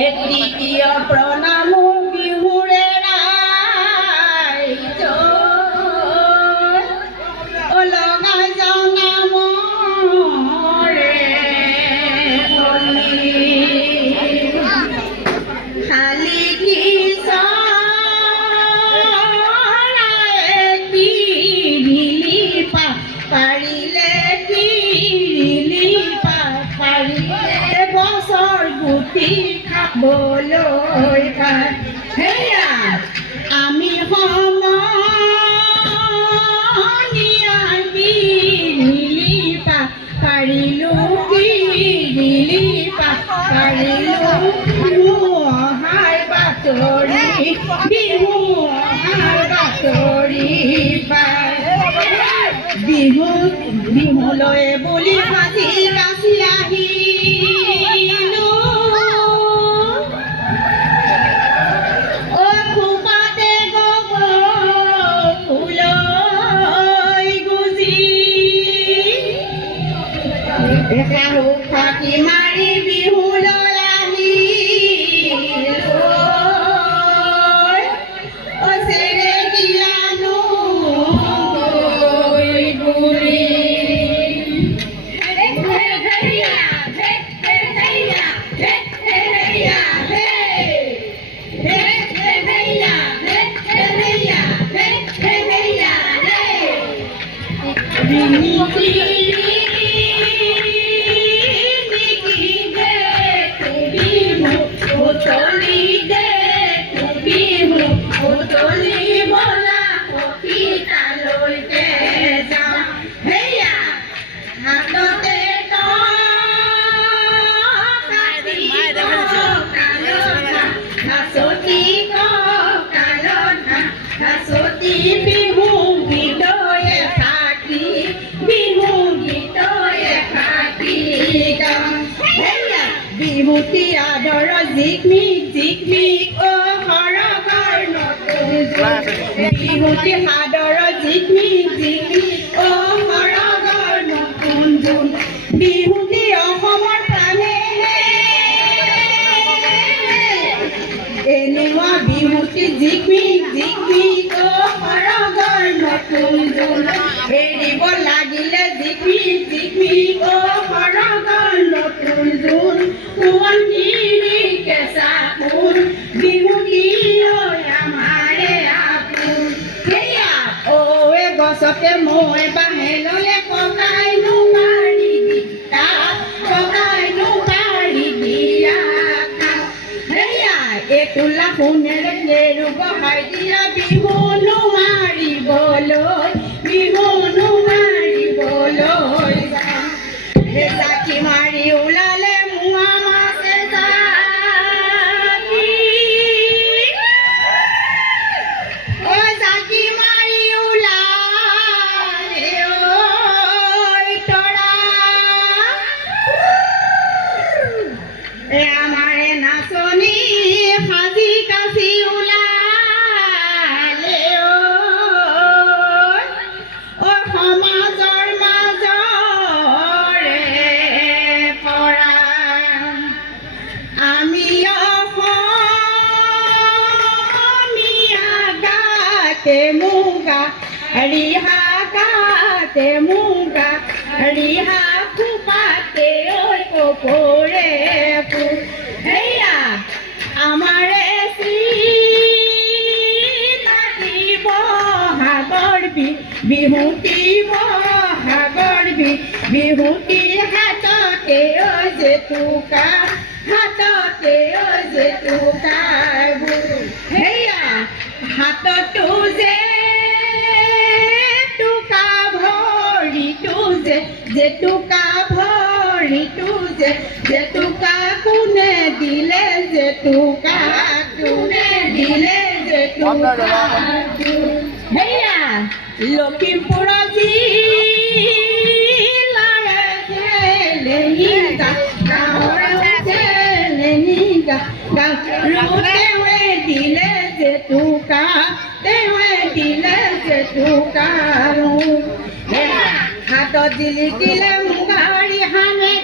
দ্বিতীয় প্ৰণাম বিহুৰে ৰাইজ লগাই যাওঁ নামৰে শালি পাৰিলে বছৰ গুটি খাবলৈ পায় সেয়া আমি পাৰিলোঁ বিহু অহাৰ বাতৰি বিহুলৈ বুলি সাজি কাচি আহিলোঁ খোপাতে ফুলৈ গুজি শাহু ফাঁকি মাৰি বিহুলৈ আহিলোঁ চেৰে দিয়ানো বিহুতি আদৰ জিকমিক সৰগৰ নতুন বিহুতি আদৰ জিকমিক সৰগৰ নতুন জোন বিহুতি অসমৰ প্ৰাণে এনেকুৱা বিহুতি জিকমিক সৰগৰ নতুন জোন এৰিব লাগিলে জিকমিক সৰগৰ নতুন জোন সোৱণশিৰি কেঁচা ফুল বিহুতি আমাৰে আপোন সেয়া ঐ গছতে মই বাঁহে ল'লে ককাইনো পাৰি দিয়া সেয়া এটোলা সোণেৰে কেৰু বহাই দিয়া বিহুনো মাৰিবলৈ জাকি মাৰি ওলালে আমাৰে নাচনী সাজি কাচি ওলালে সমাজৰ মাজৰে পৰা আমি অসমীয়া গাতে মুগা ৰিহা খোপাতে কপৰে সেয়া আমাৰে বহাগৰ বিহুতি হাততে জেতুকা সেয়া হাততো জেতুকা কোনে দিলে সেয়া লখিমপুৰৰ জিলাৰে তেৱে দিলে জেতুকা হাতত জিলিকিলে মুগাৰি হানে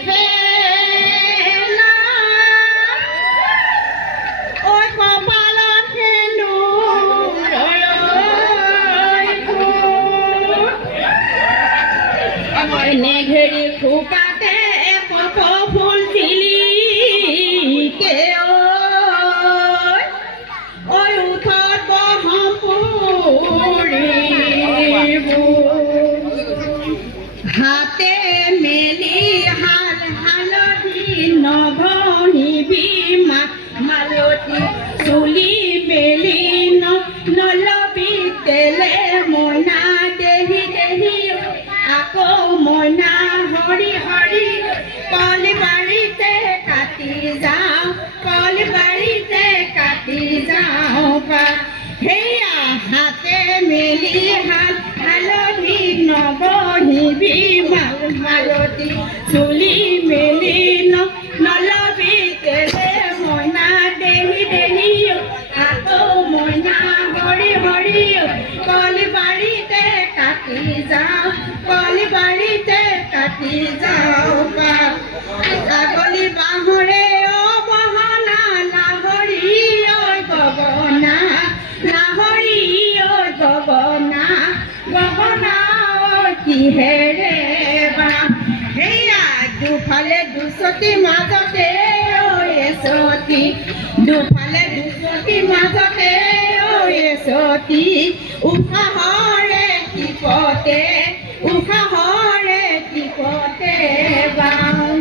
মালতী চুলি মেলি নলবি তেলে মইনা দেহি দেহি আকৌ মইনা হৰি হৰি কলিবাৰীতে কাটি যাওঁ কলিবাৰীতে কাটি যাওঁ ছাগলী বাঁহৰে বহনা লাহৰি গগনা লাহৰি গগনা গগনা কিহেৰে বা সেয়া দুফালে দুচকী মাজতে এচকী দুফালে দুচকী মাজতে এচকী উশাহৰে টিপতে উশাহৰে টিপতে বাওঁ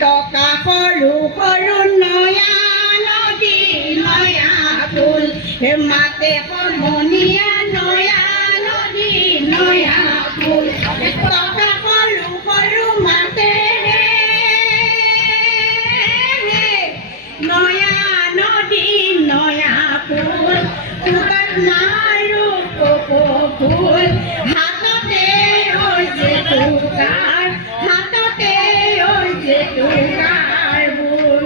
টকা সৰু সৰু নয়া নদী নয়া ফুল হে মাতে সমনীয়া নয়া নদী নয়া ফুল টকা সৰু সৰু মাতে নয়া নদী নয়া ফুল ফুলত মাৰো কপৌ ফুল হাততে হৈছে টুকাৰ হাততে হৈছে টুকাৰ ফুল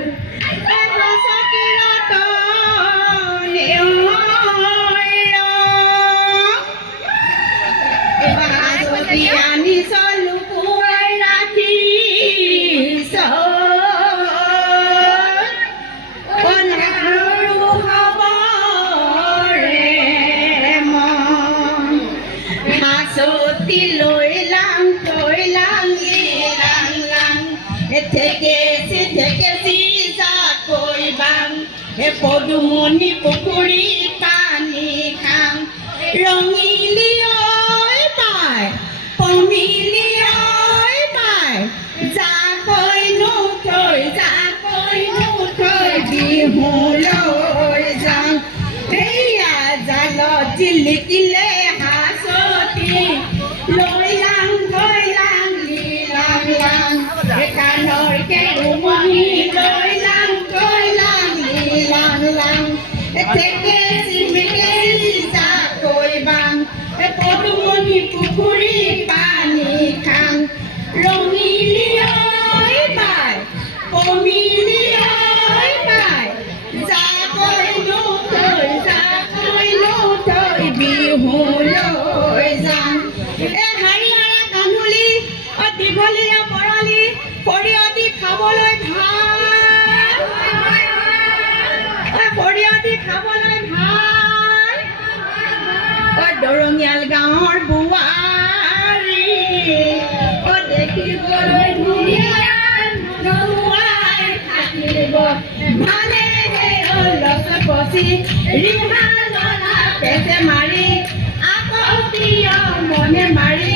আনি চলো পুৱাই ৰাখি আৰু হবৰে মন হাঁচতি লৈ লাং থৈ লাং লাং লাং থেকেচি যাকৈ বাং পদুমণি পুখুৰী পানী খাং ৰঙিলি ঐ পাই পমিলি ঐ পাই যাকৈ নুথৈ বিহুলৈ যাওঁ সেয়া জালত জিলিকিলে হাঁচতি লৈ লাং থৈ লাং লাং লাং কাণৰ কেৰুমণি লৈ লাং থৈ লাং লাং লাং থেকেচি মেকেচি যাকৈ বাং পদুমণি পুখুৰী পানী খাং ৰঙিলি ঐ পাই পমিলি ঐ পাই যাকৈ নুথৈ বিহুলৈ যাওঁ হাৰিয়াৰা কান্ধুলি দীঘলীয়া বৰালি সৰিয়হ দি খাবলৈ ভাল সৰিয়হ দি খাবলৈ ভাল দৰঙীয়াল গাঁৱৰ বোৱাৰী দেখিবলৈ ধুনীয়া নোহোৱাই থাকিব ভালে লচপচি ৰিহা ললা পেচে মাৰি আকৌ প্ৰিয় মনে মাৰি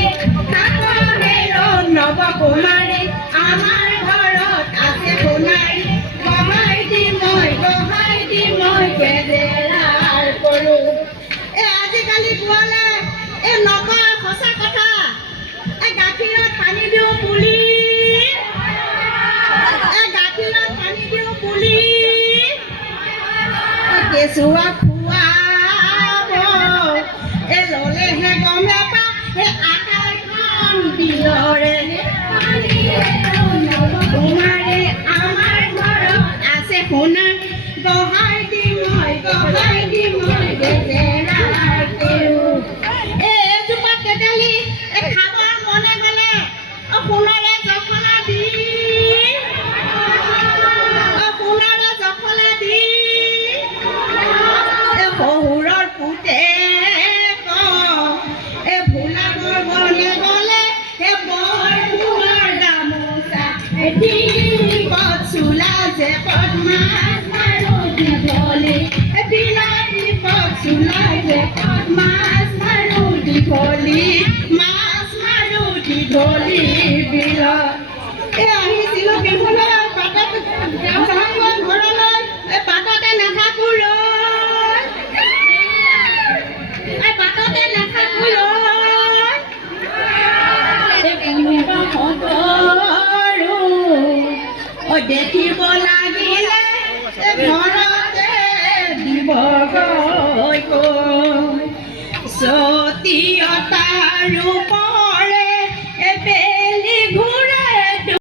নৱকুমাৰী আমাৰ ঘৰত আছে সোণাৰী গহাই দি মই কেজেৰাৰ কৰোঁ আজিকালি বোৱালে নকয় সঁচা কথা গাখীৰত পানী দিওঁ পুলি গাখীৰত পানী দিওঁ পুলি কেঁচুৱা খুৱাব ল'লেহে গমে পা আটাইখন দিলৰে কুমাৰী আমাৰ ঘৰত আছে সোণা গহাই দি মই কেজেৰাৰ কৰোঁ এজোপা তেতেলী খাবৰ মনে গ'লে সোণৰে জখলা দি শহুৰৰ পুতে ভোলাবৰ বনে গ'লে বৰ ফুলৰ গামোচা চোলা যে মাছ মাৰো দীঘলী বিলাতী চোলা যে মাছ মাৰো দীঘলী বিলত আহিছিলোঁ বিহুলৈ ঘৰলৈ দেখিব লাগিলে ঘৰতে দিবগৈ কৈ সতীয়তা ৰূপৰে বেলি ঘূৰি